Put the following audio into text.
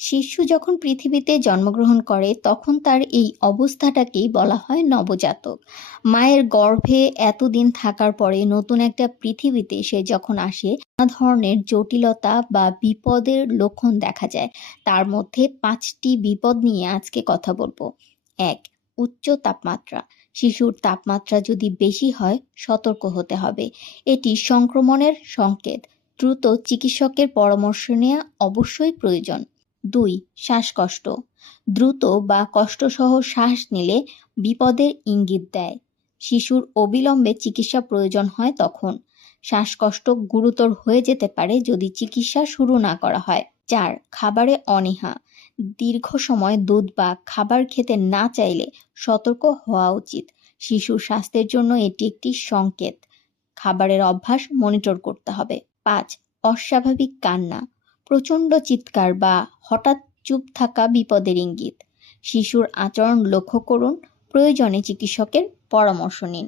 শিশু যখন পৃথিবীতে জন্মগ্রহণ করে তখন তার এই অবস্থাটাকেই বলা হয় নবজাতক। মায়ের গর্ভে এতদিন থাকার পরে নতুন একটা পৃথিবীতে সে যখন আসে, নানা ধরনের জটিলতা বা বিপদের লক্ষণ দেখা যায়। তার মধ্যে ৫টি বিপদ নিয়ে আজকে কথা বলবো। ১. উচ্চ তাপমাত্রা। শিশুর তাপমাত্রা যদি বেশি হয় সতর্ক হতে হবে। এটি সংক্রমণের সংকেত। দ্রুত চিকিৎসকের পরামর্শ নেওয়া অবশ্যই প্রয়োজন। ২. শ্বাসকষ্ট। দ্রুত বা কষ্টসহ শ্বাস নিলে বিপদের ইঙ্গিত দেয়। শিশুর অবিলম্বে চিকিৎসা প্রয়োজন হয় তখন। শ্বাসকষ্ট গুরুতর হয়ে যেতে পারে যদি চিকিৎসা শুরু না করা হয়। ৪. খাবারে অনীহা। দীর্ঘ সময় দুধ বা খাবার খেতে না চাইলে সতর্ক হওয়া উচিত। শিশুর স্বাস্থ্যের জন্য এটি একটি সংকেত। খাবারের অভ্যাস মনিটর করতে হবে। ৫. অস্বাভাবিক কান্না। প্রচণ্ড চিৎকার বা হঠাৎ চুপ থাকা বিপদের ইঙ্গিত। শিশুর আচরণ লক্ষ্য করুন, প্রয়োজনে চিকিৎসকের পরামর্শ নিন।